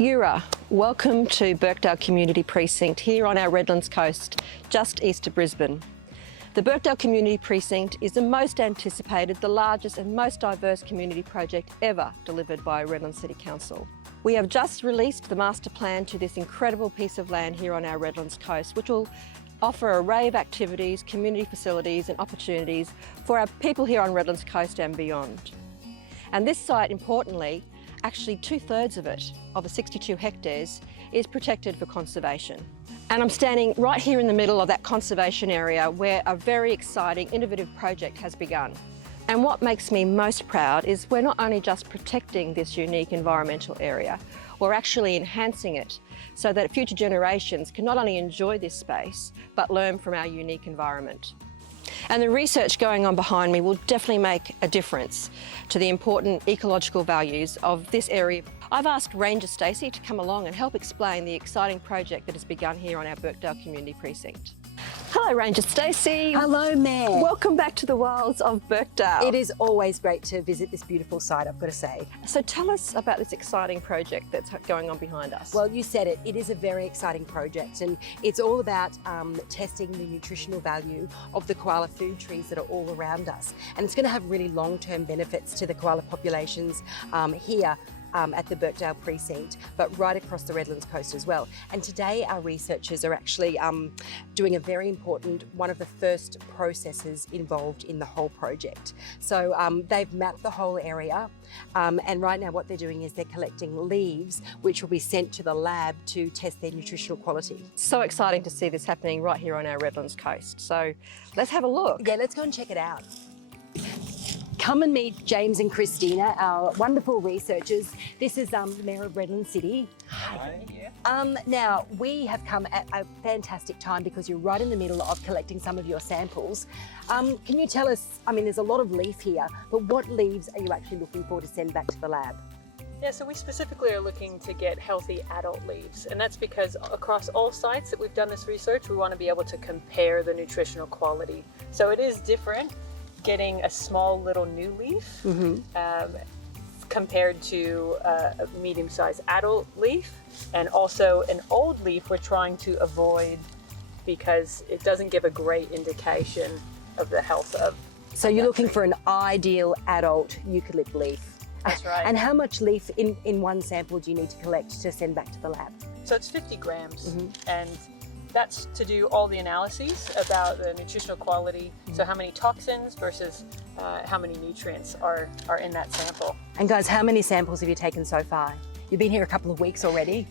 Yura, welcome to Birkdale Community Precinct here on our Redlands coast, just east of Brisbane. The Birkdale Community Precinct is the most anticipated, the largest and most diverse community project ever delivered by Redlands City Council. We have just released the master plan to this incredible piece of land here on our Redlands coast, which will offer an array of activities, community facilities and opportunities for our people here on Redlands coast and beyond. And this site, importantly, actually 2/3 of it, of the 62 hectares, is protected for conservation. And I'm standing right here in the middle of that conservation area where a very exciting, innovative project has begun. And what makes me most proud is we're not only just protecting this unique environmental area, we're actually enhancing it so that future generations can not only enjoy this space, but learn from our unique environment. And the research going on behind me will definitely make a difference to the important ecological values of this area. I've asked Ranger Stacey to come along and help explain the exciting project that has begun here on our Birkdale Community Precinct. Hello Ranger Stacey. Hello Mayor. Welcome back to the wilds of Birkdale. It is always great to visit this beautiful site, I've got to say. So tell us about this exciting project that's going on behind us. Well, you said it is a very exciting project, and it's all about testing the nutritional value of the koala food trees that are all around us. And it's going to have really long-term benefits to the koala populations here at the Birkdale Precinct, but right across the Redlands coast as well. And today our researchers are actually doing a very important, one of the first processes involved in the whole project. So they've mapped the whole area, and right now what they're doing is they're collecting leaves which will be sent to the lab to test their nutritional quality. So exciting to see this happening right here on our Redlands coast. So let's have a look. Yeah, let's go and check it out. Come and meet James and Christina, our wonderful researchers. This is the Mayor of Redlands City. Hi. Now, we have come at a fantastic time because you're right in the middle of collecting some of your samples. Can you tell us, I mean, there's a lot of leaf here, but what leaves are you actually looking for to send back to the lab? Yeah, so we specifically are looking to get healthy adult leaves, and that's because across all sites that we've done this research, we want to be able to compare the nutritional quality. So it is different getting a small little new leaf compared to a medium-sized adult leaf, and also an old leaf we're trying to avoid because it doesn't give a great indication of the health of. So you're looking for an ideal adult eucalypt leaf. That's right. And how much leaf in one sample do you need to collect to send back to the lab? So it's 50 grams, and that's to do all the analyses about the nutritional quality. So how many toxins versus how many nutrients are in that sample. And guys, how many samples have you taken so far? You've been here a couple of weeks already.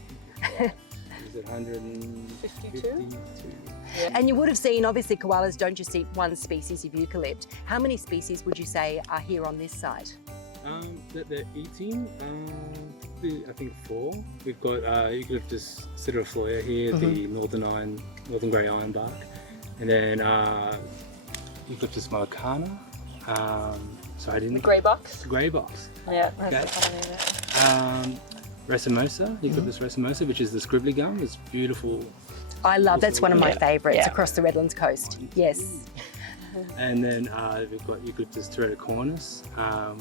Is it 152? Yeah. And you would have seen, obviously, koalas don't just eat one species of eucalypt. How many species would you say are here on this site? That they're eating, I think 4. We've got Eucalyptus citriflorea here, the northern grey ironbark, and then Eucalyptus mollicana. The grey box. Grey box. Yeah, Okay. that's the funny name. Racemosa, Eucalyptus racemosa, which is the scribbly gum. It's beautiful. I love, that's one of my favourites Yeah. across the Redlands coast. Yes. And then we've got Eucalyptus teratocornis,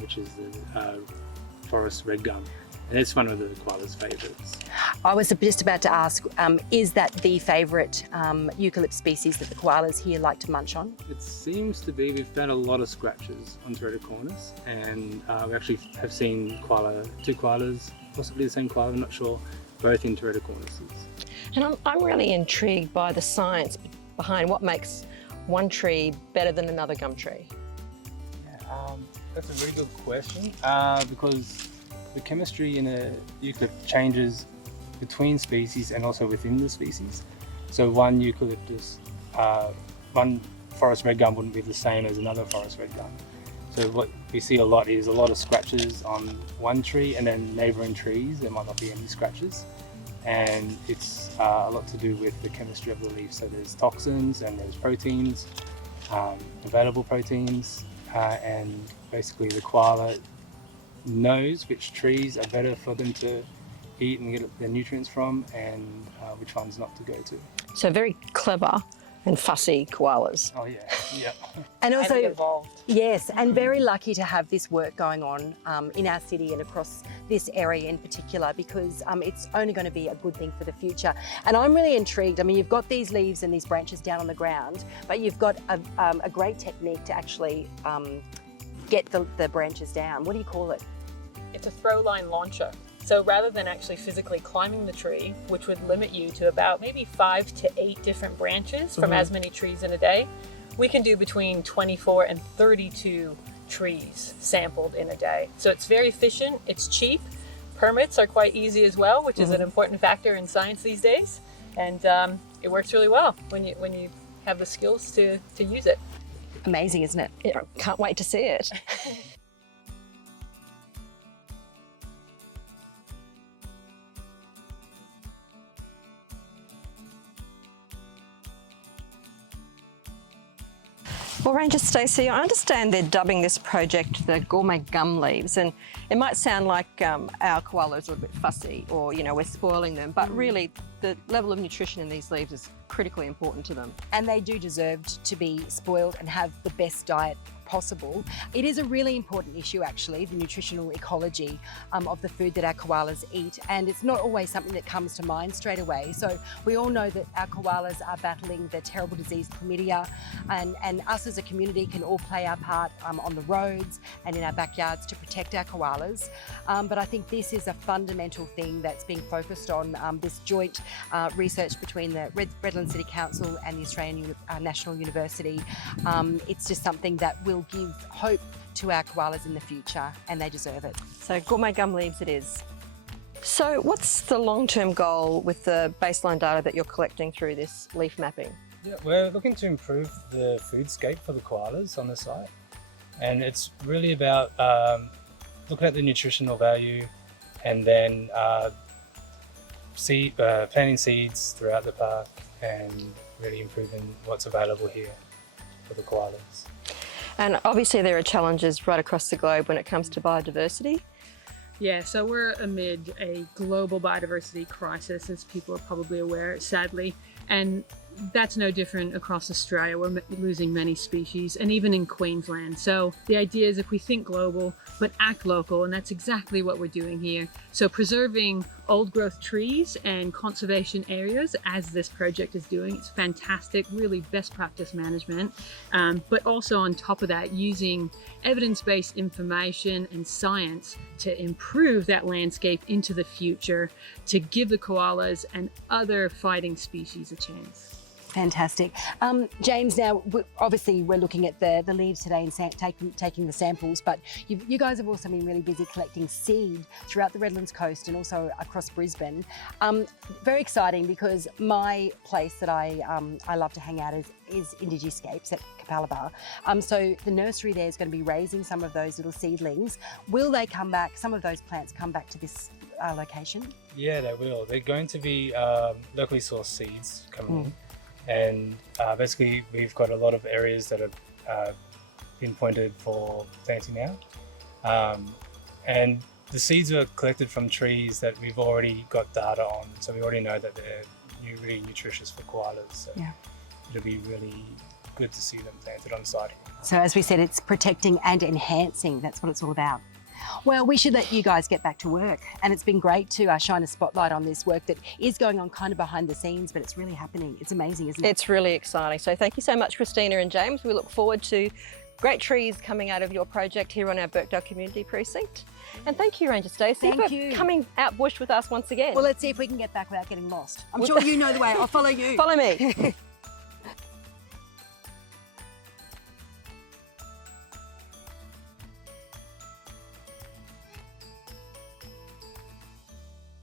which is the forest red gum. And it's one of the koala's favourites. I was just about to ask, is that the favourite eucalypt species that the koalas here like to munch on? It seems to be. We've found a lot of scratches on teratocornis, and we actually have seen two koalas, possibly the same koala, I'm not sure, both in teratocornises. And I'm really intrigued by the science behind what makes one tree better than another gum tree. Yeah, that's a really good question, because the chemistry in a eucalypt changes between species and also within the species. So one eucalyptus, one forest red gum wouldn't be the same as another forest red gum. So what we see a lot is a lot of scratches on one tree, and then neighbouring trees there might not be any scratches. And it's a lot to do with the chemistry of the leaf. So there's toxins and there's proteins, available proteins, and basically the koala knows which trees are better for them to eat and get their nutrients from, and which ones not to go to. So very clever And fussy koalas. Oh yeah, yeah. And also, evolved. yes, and very lucky to have this work going on in our city and across this area in particular, because it's only going to be a good thing for the future. And I'm really intrigued. I mean, you've got these leaves and these branches down on the ground, but you've got a great technique to actually get the branches down. What do you call it? It's a throw line launcher. So rather than actually physically climbing the tree, which would limit you to about maybe 5 to 8 different branches from as many trees in a day, we can do between 24 and 32 trees sampled in a day. So it's very efficient, it's cheap, permits are quite easy as well, which is an important factor in science these days. And it works really well when you have the skills to use it. Amazing, isn't it? Yeah, can't wait to see it. Well, Ranger Stacey, I understand they're dubbing this project the gourmet gum leaves, and it might sound like our koalas are a bit fussy, or we're spoiling them, but really the level of nutrition in these leaves is critically important to them. And they do deserve to be spoiled and have the best diet possible. It is a really important issue, actually, the nutritional ecology of the food that our koalas eat, and it's not always something that comes to mind straight away. So we all know that our koalas are battling the terrible disease chlamydia, and us as a community can all play our part on the roads and in our backyards to protect our koalas. But I think this is a fundamental thing that's being focused on, this joint research between the Redlands City Council and the Australian National University. It's just something that will give hope to our koalas in the future, and they deserve it. So gourmet gum leaves it is. So what's the long-term goal with the baseline data that you're collecting through this leaf mapping? Yeah, we're looking to improve the foodscape for the koalas on the site, and it's really about looking at the nutritional value, and then planting seeds throughout the park, and really improving what's available here for the koalas. And obviously there are challenges right across the globe when it comes to biodiversity. Yeah, so we're amid a global biodiversity crisis, as people are probably aware, sadly. And that's no different across Australia. We're losing many species, and even in Queensland. So the idea is, if we think global, but act local, and that's exactly what we're doing here. So preserving old growth trees and conservation areas, as this project is doing, it's fantastic, really best practice management. But also on top of that, using evidence-based information and science to improve that landscape into the future, to give the koalas and other fighting species a chance. Fantastic. James, now obviously we're looking at the leaves today and taking the samples, but you guys have also been really busy collecting seed throughout the Redlands coast and also across Brisbane. Very exciting, because my place that I love to hang out is Indigiscapes at Capalaba. So the nursery there is going to be raising some of those little seedlings. Will they come back, some of those plants come back to this location? Yeah, they will. They're going to be locally sourced seeds coming in. And basically we've got a lot of areas that have pinpointed for planting now. And the seeds are collected from trees that we've already got data on. So we already know that they're really nutritious for koalas. So Yeah. it'll be really good to see them planted on site. So as we said, it's protecting and enhancing. That's what it's all about. Well, we should let you guys get back to work, and it's been great to shine a spotlight on this work that is going on kind of behind the scenes, but it's really happening. It's amazing, isn't it? It's really exciting. So thank you so much, Christina and James. We look forward to great trees coming out of your project here on our Birkdale Community Precinct. And thank you, Ranger Stacey, Thank for you. coming out bush with us once again. Well, let's see if we can get back without getting lost. I'm sure you know the way. I'll follow you. Follow me.